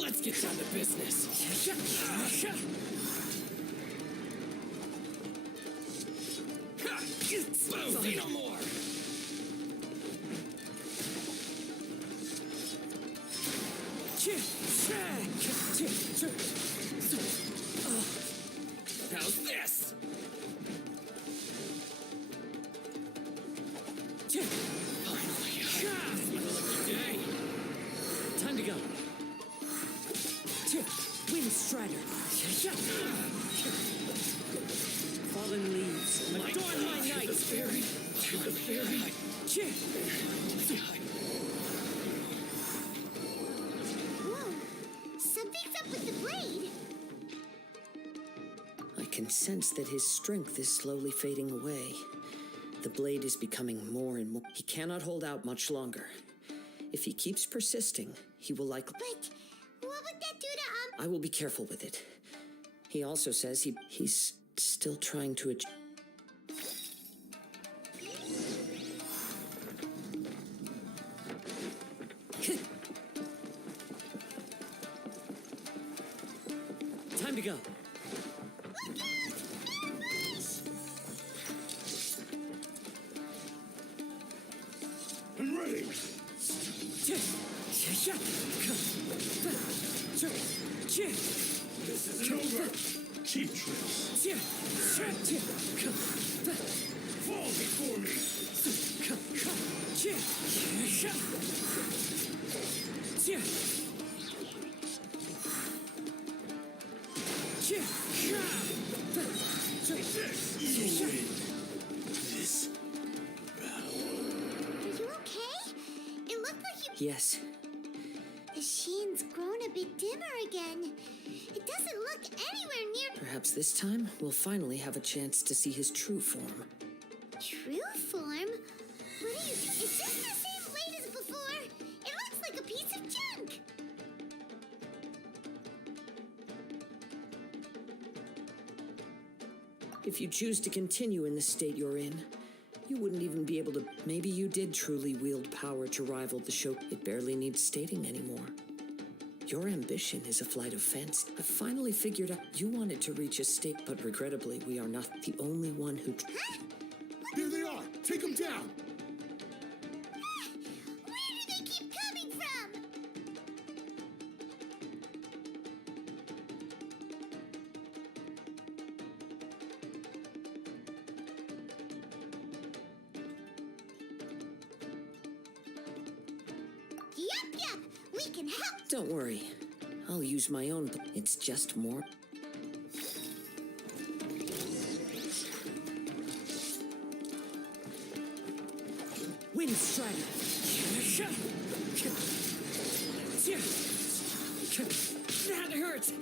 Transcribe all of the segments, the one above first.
Let's get down to business. Say no more. How's this? Finally, this might look like day. Time to go. Wind Strider. Fallen leaves. Adorn my night. To the fairy. To the fairy. Whoa! Something's up with the blade! I can sense that his strength is slowly fading away. The blade is becoming more and more. He cannot hold out much longer. If he keeps persisting, he will likely... But what would that do to I will be careful with it. He also says he's still trying to... Time to go. Look out! Ambush! I'm ready. This isn't over. Cheap tricks. Fall before me. This, you win. This battle. Are you okay? It looked like you... Yes, The sheen's grown a bit dimmer again. It doesn't look anywhere near... perhaps this time we'll finally have a chance to see his true form. True form? What are you... Is this the same blade as before? It looks like a piece of junk! If you choose to continue in the state you're in, you wouldn't even be able to... Maybe you did truly wield power to rival the show. It barely needs stating anymore. Your ambition is a flight of fancy. I finally figured out you wanted to reach a state, but regrettably, we are not the only one who... Huh? There they are. Take them down. Where do they keep coming from? Yup! We can help! Don't worry. I'll use my own... It's just more... Wind Strider! That hurts!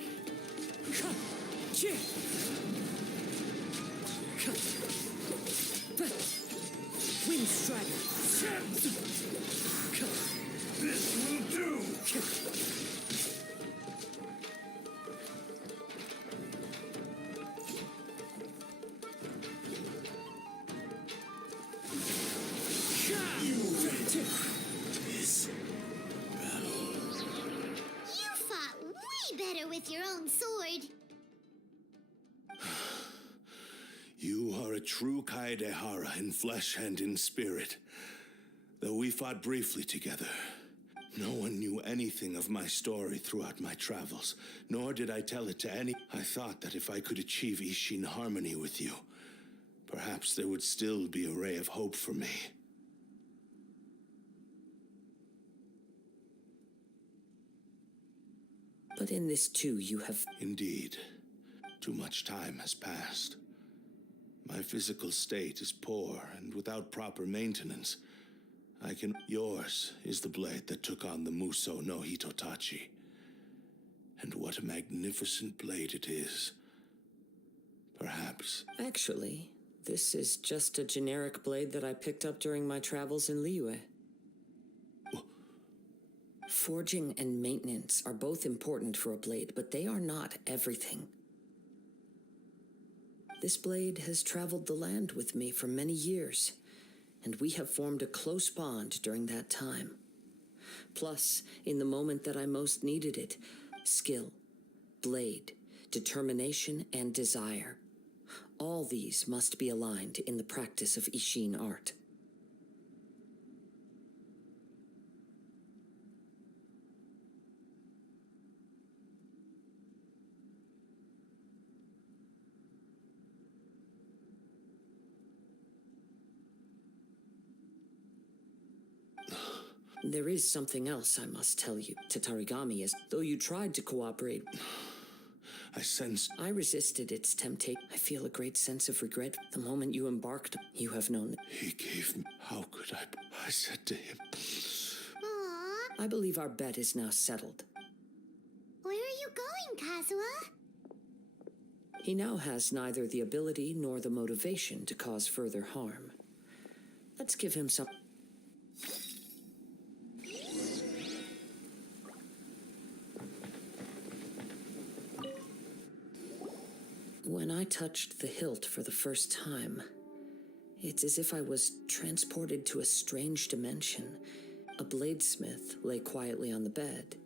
Wind Strider! This will do. You win. This battle. You fought way better with your own sword. You are a true Kaedehara in flesh and in spirit. Though we fought briefly together, no one knew anything of my story throughout my travels, nor did I tell it to any. I thought that if I could achieve Ishin harmony with you, perhaps there would still be a ray of hope for me. But in this too, you have... Indeed, too much time has passed. My physical state is poor, and without proper maintenance, I can... Yours is the blade that took on the Muso no Hitotachi. And what a magnificent blade it is. Perhaps. Actually, This is just a generic blade that I picked up during my travels in Liyue. Forging and maintenance are both important for a blade, but they are not everything. This blade has traveled the land with me for many years, and we have formed a close bond during that time. Plus, in the moment that I most needed it, skill, blade, determination, and desire. All these must be aligned in the practice of Ishin art. There is something else I must tell you. Tatarigami is, though you tried to cooperate, I resisted its temptation. I feel a great sense of regret. The moment you embarked, you have known that. He gave me. How could I? I said to him. Aww. I believe our bet is now settled. Where are you going, Kazuha? He now has neither the ability nor the motivation to cause further harm. Let's give him some. When I touched the hilt for the first time, it's as if I was transported to a strange dimension. A bladesmith lay quietly on the bed,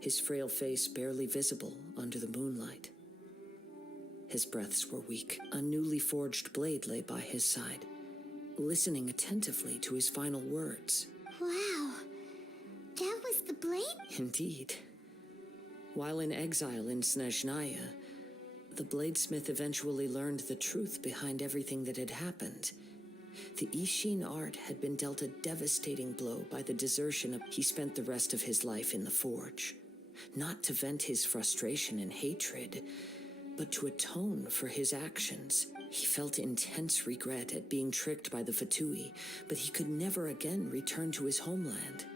his frail face barely visible under the moonlight. His breaths were weak. A newly forged blade lay by his side, listening attentively to his final words. Wow. That was the blade? Indeed. While in exile in Snezhnaya, the bladesmith eventually learned the truth behind everything that had happened. The Ishin art had been dealt a devastating blow by the desertion of. He spent the rest of his life in the forge, not to vent his frustration and hatred, but to atone for his actions. He felt intense regret at being tricked by the Fatui, but he could never again return to his homeland.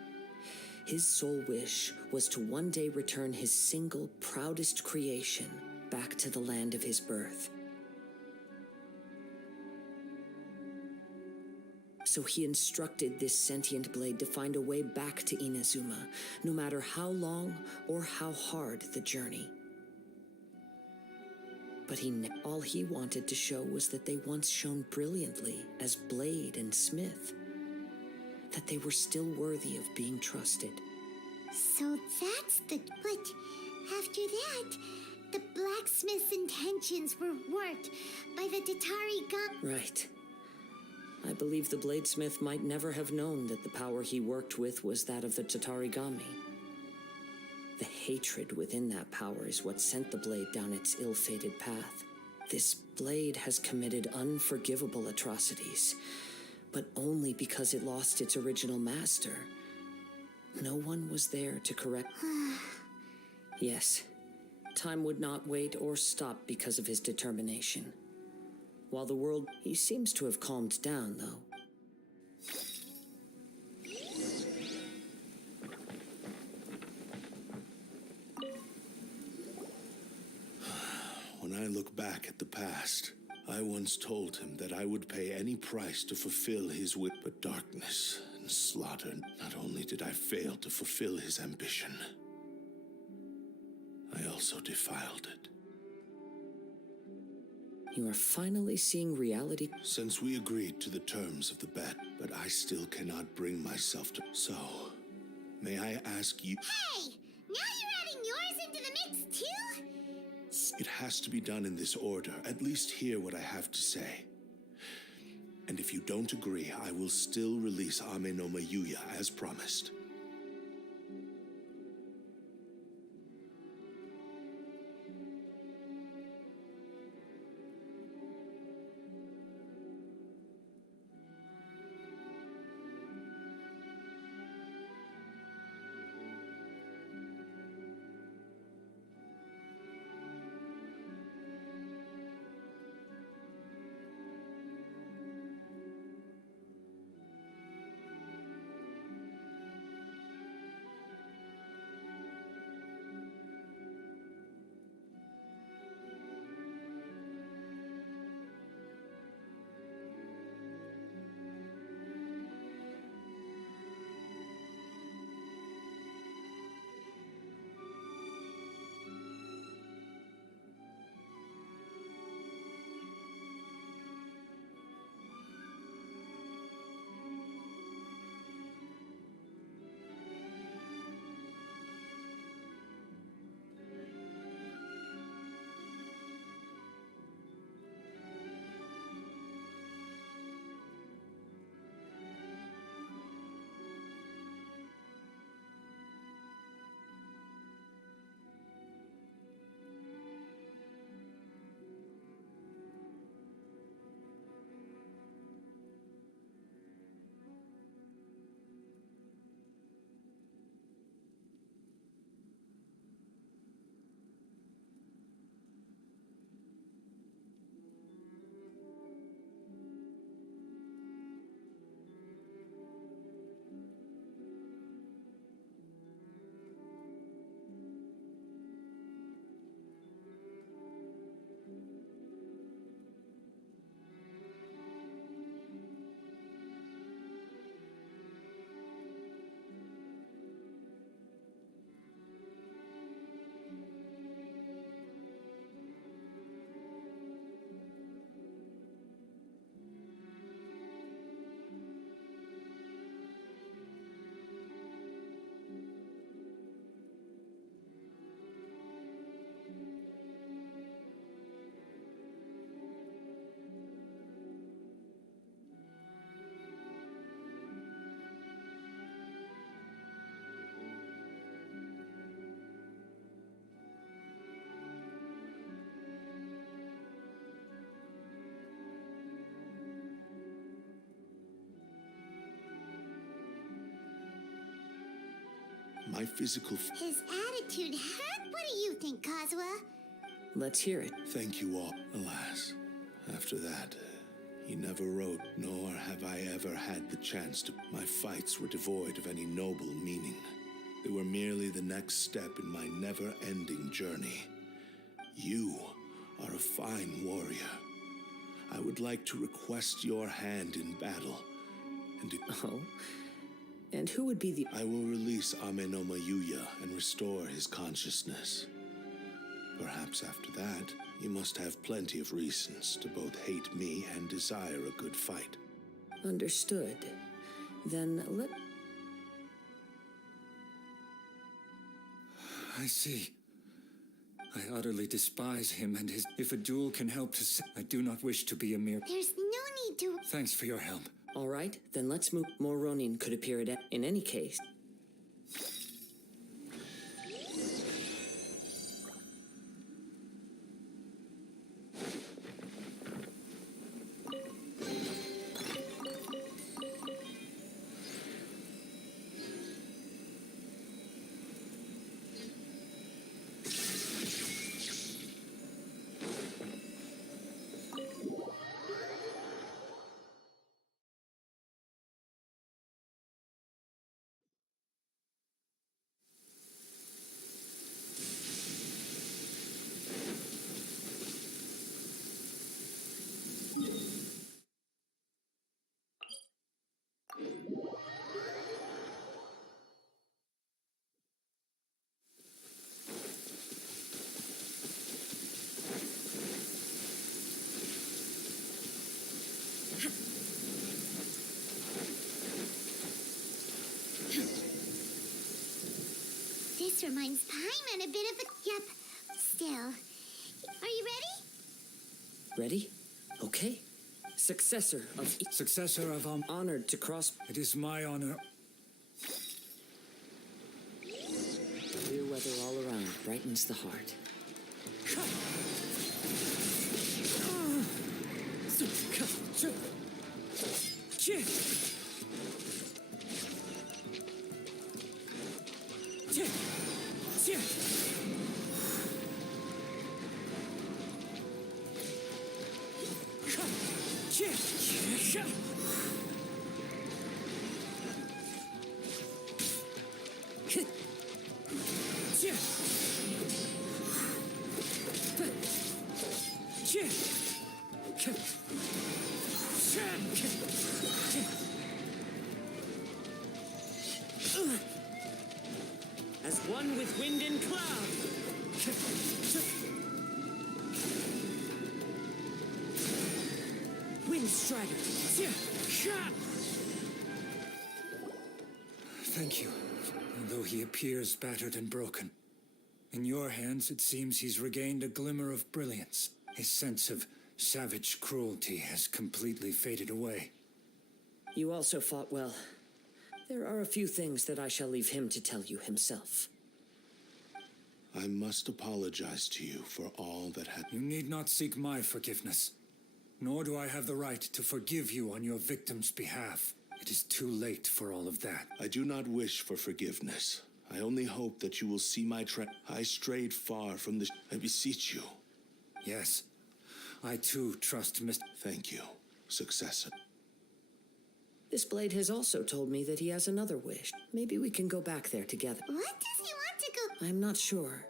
His sole wish was to one day return his single proudest creation back to the land of his birth. So he instructed this sentient blade to find a way back to Inazuma, no matter how long or how hard the journey. But all he wanted to show was that they once shone brilliantly as blade and smith, that they were still worthy of being trusted. So that's the... But after that, the blacksmith's intentions were warped by the Tatarigami. Right. I believe the bladesmith might never have known that the power he worked with was that of the Tatarigami. The hatred within that power is what sent the blade down its ill-fated path. This blade has committed unforgivable atrocities, but only because it lost its original master. No one was there to correct. Yes, time would not wait or stop because of his determination. While the world... He seems to have calmed down, though. When I look back at the past, I once told him that I would pay any price to fulfill his wish. But darkness and slaughter, not only did I fail to fulfill his ambition, I also defiled it. You are finally seeing reality. Since we agreed to the terms of the bet, but I still cannot bring myself to... So, may I ask you... Hey! Now you're adding yours into the mix, too? It has to be done in this order. At least hear what I have to say. And if you don't agree, I will still release Ame no Mayuya as promised. my physical. His attitude hurt? What do you think, Kazuha? Let's hear it. Thank you all. Alas, after that, he never wrote, nor have I ever had the chance to. My fights were devoid of any noble meaning. They were merely the next step in my never-ending journey. You are a fine warrior. I would like to request your hand in battle. Oh? And who would be the... I will release Amenoma Yuya and restore his consciousness. Perhaps after that, you must have plenty of reasons to both hate me and desire a good fight. Understood. Then let... I see. I utterly despise him and his... If a duel can help to... I do not wish to be a mere... There's no need to... Thanks for your help. All right, then let's move. More Ronin could appear at... In any case... This reminds Paimon a bit of a... Yep. Still. Are you ready? Ready? Okay. Successor of... Successor of... Honored to cross... It is my honor... Clear weather all around brightens the heart. As one with wind and cloud. Wind Strider. Thank you. Although he appears battered and broken. In your hands, it seems he's regained a glimmer of brilliance. His sense of savage cruelty has completely faded away. You also fought well. There are a few things that I shall leave him to tell you himself. I must apologize to you for all that had... You need not seek my forgiveness. Nor do I have the right to forgive you on your victim's behalf. It is too late for all of that. I do not wish for forgiveness. I only hope that you will see my I strayed far from the... I beseech you. Yes. I too trust Mr. Thank you, Successor. This blade has also told me that he has another wish. Maybe we can go back there together. What does he want to go... I'm not sure.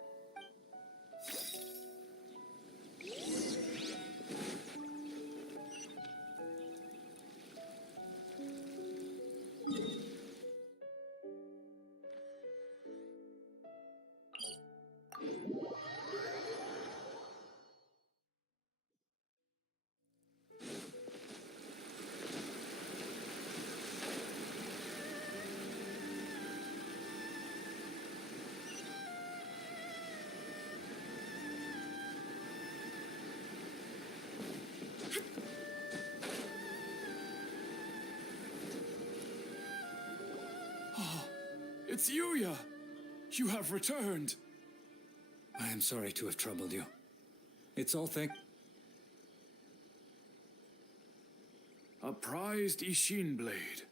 It's Yuya! You have returned! I am sorry to have troubled you. It's all A prized Ishin blade.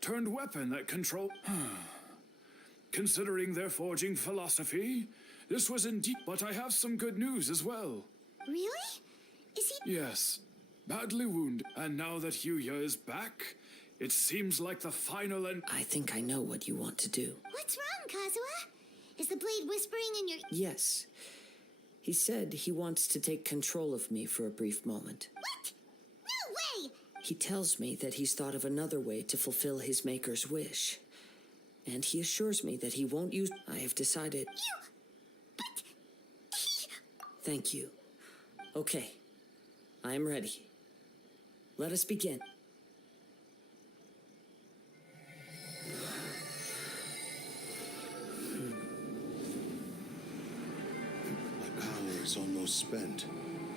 Turned weapon that control... Considering their forging philosophy, this was indeed. But I have some good news as well. Really? Is he... Yes, badly wounded. And now that Hyuya is back, it seems like the final and... I think I know what you want to do. What's wrong, Kazuha? Is the blade whispering in your... Yes. He said he wants to take control of me for a brief moment. What? No way! He tells me that he's thought of another way to fulfill his maker's wish. And he assures me that he won't use... I have decided... But... Thank you. Okay. I am ready. Let us begin. My power is almost spent.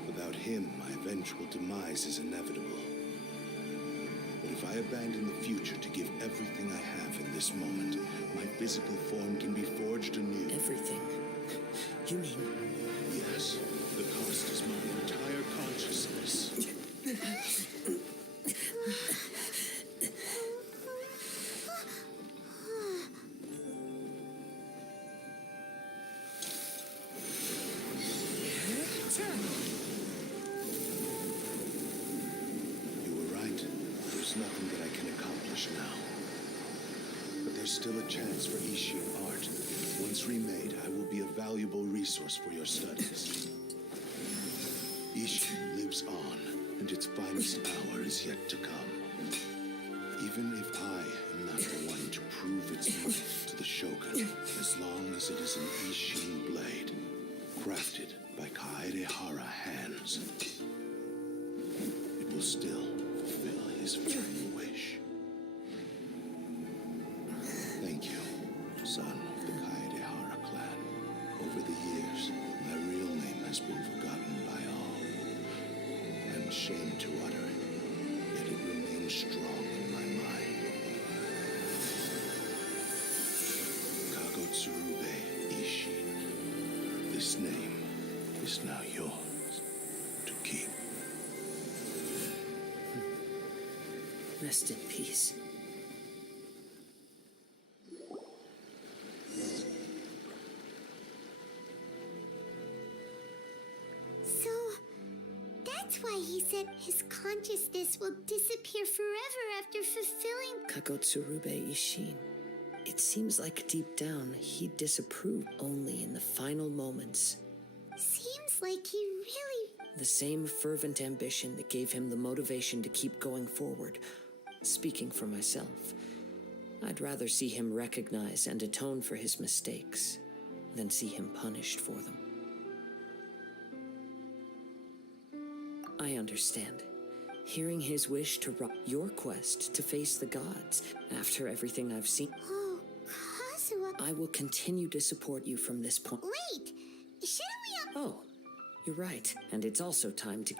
Without him, my eventual demise is inevitable. But if I abandon the future to give everything I have in this moment, my physical form can be forged anew. Everything? You mean... Yes, the cost is my entire consciousness. You were right. There's nothing that I can accomplish now. But there's still a chance for Ishin art. Once remade, I will be a valuable resource for your studies. Ishin lives on, and its finest hour is yet to come. Even if I am not the one to prove its might to the Shogun, as long as it is an Ishin blade, crafted by Kaedehara hands, it will still fulfill his final wish. Thank you, son of the Kaedehara clan. Over the years, my real name has been forgotten by all. I'm ashamed to utter it, yet it remains strong in my mind. Kagotsurube Ishin. This name is now yours to keep. Rest in peace. So, that's why he said his consciousness will disappear forever after fulfilling... Kagotsurube Ishin. It seems like deep down he disapproved only in the final moments. Seems like he really... The same fervent ambition that gave him the motivation to keep going forward. Speaking for myself, I'd rather see him recognize and atone for his mistakes than see him punished for them. I understand. Hearing his wish to your quest to face the gods after everything I've seen, Oh, Kazuha... I will continue to support you from this point. Wait! Shouldn't we... Oh, you're right. And it's also time to...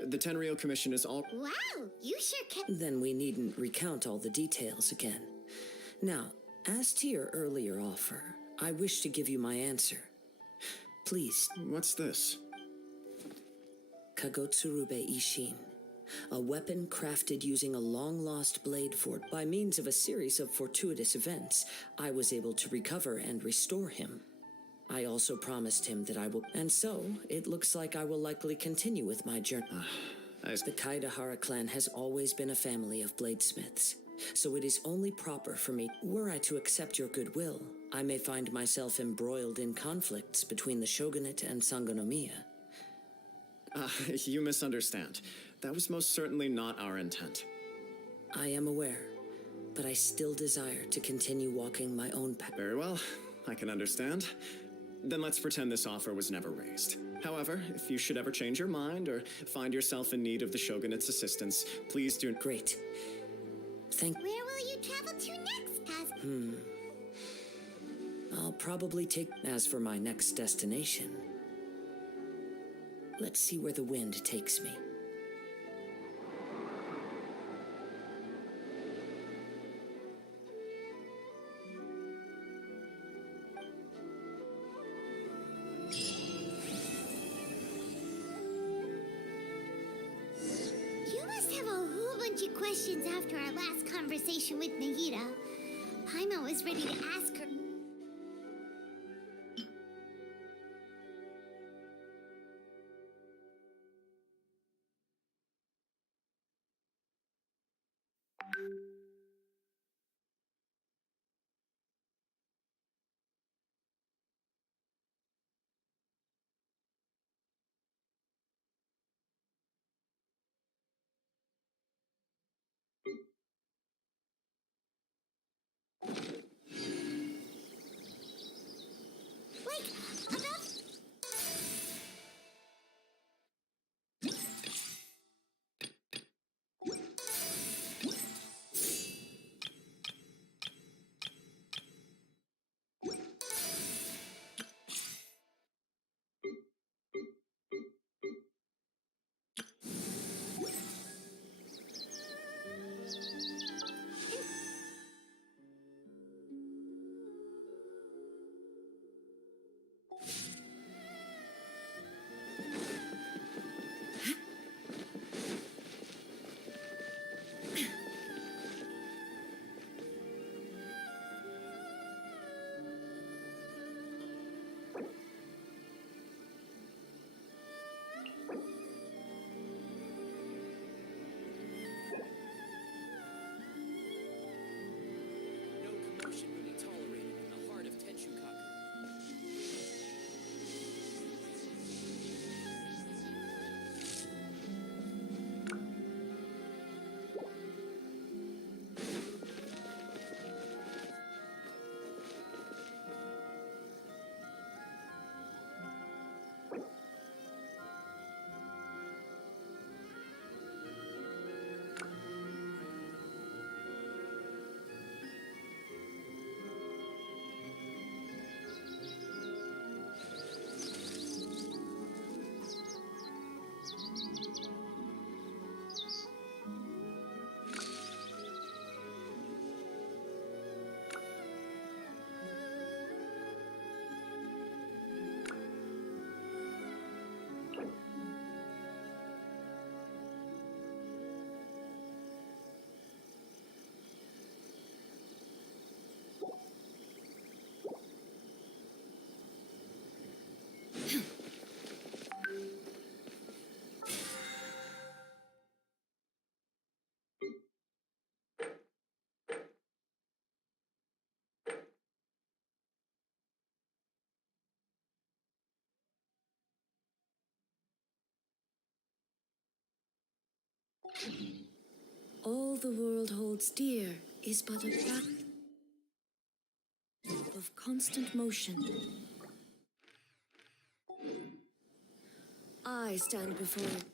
The Tenryou Commission is all... Wow, you sure can... Then we needn't recount all the details again. Now, as to your earlier offer, I wish to give you my answer. Please. What's this? Kagotsurube Ishin. A weapon crafted using a long-lost blade fort. By means of a series of fortuitous events, I was able to recover and restore him. I also promised him that I will... And so, it looks like I will likely continue with my journey. The Kaedehara clan has always been a family of bladesmiths, so it is only proper for me... Were I to accept your goodwill, I may find myself embroiled in conflicts between the shogunate and Sangonomiya. You misunderstand. That was most certainly not our intent. I am aware, but I still desire to continue walking my own path. Very well. I can understand. Then let's pretend this offer was never raised. However, if you should ever change your mind or find yourself in need of the Shogunate's assistance, please do... Great. Thank... Where will you travel to next, Kaz? I'll probably take... As for my next destination, let's see where the wind takes me. You must have a whole bunch of questions after our last conversation with Nahida. Primo was ready to ask her. Like, about... No commotion will be tolerated in the heart of Tenchukaku. All the world holds dear is but a fact of constant motion. I stand before it.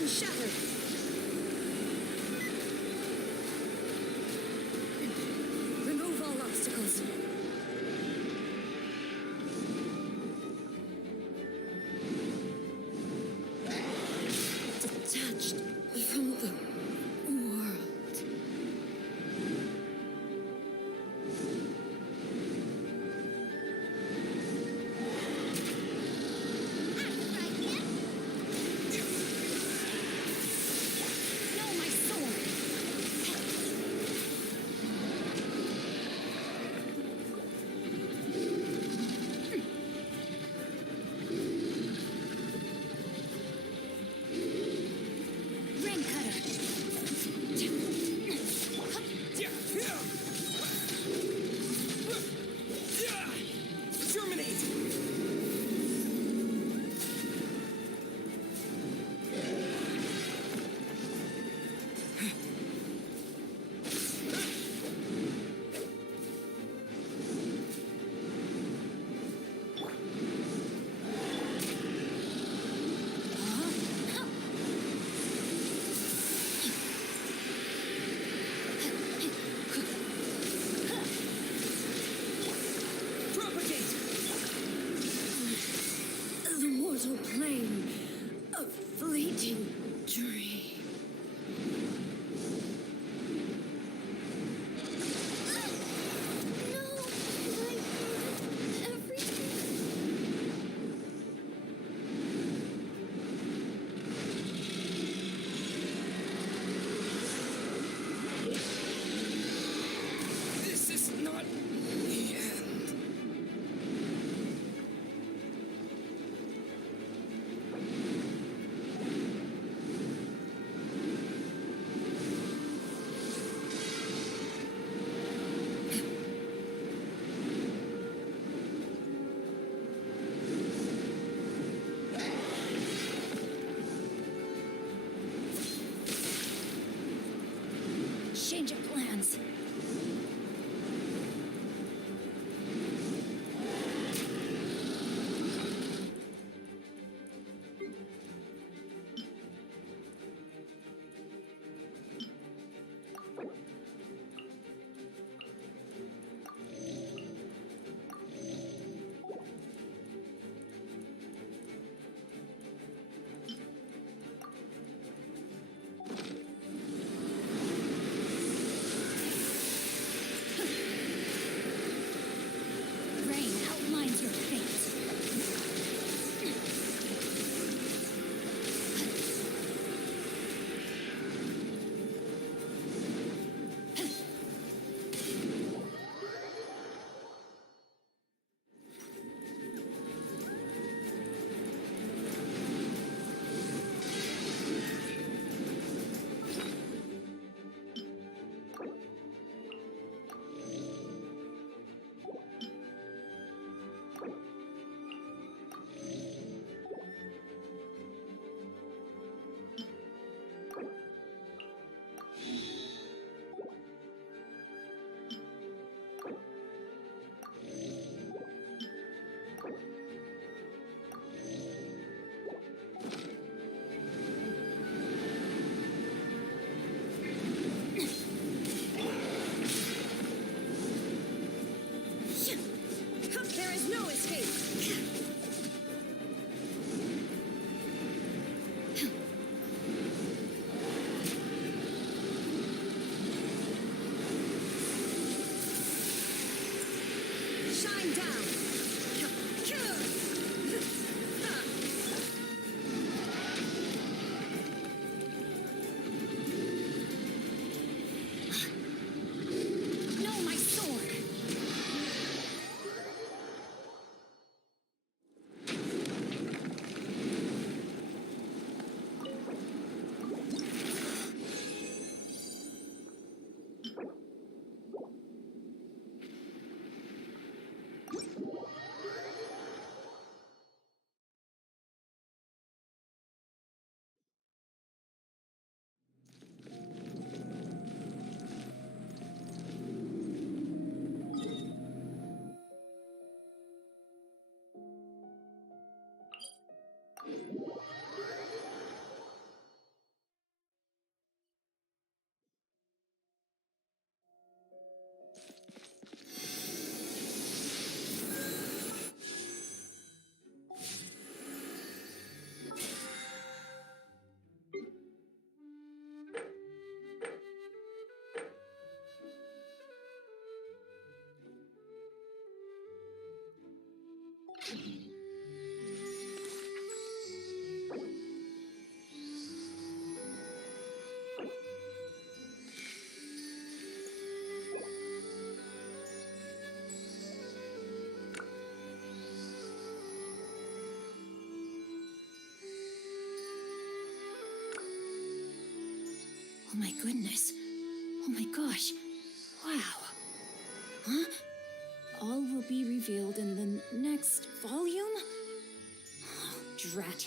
Illusion shattered. Remove all obstacles. Detached from the world. No, my sword! Ring cutter! The mortal plane, a fleeting dream. No, I everything. This is not the end. Change of plans. Oh my goodness. Oh my gosh. Wow. Huh? All will be revealed in the next volume? Oh, drat.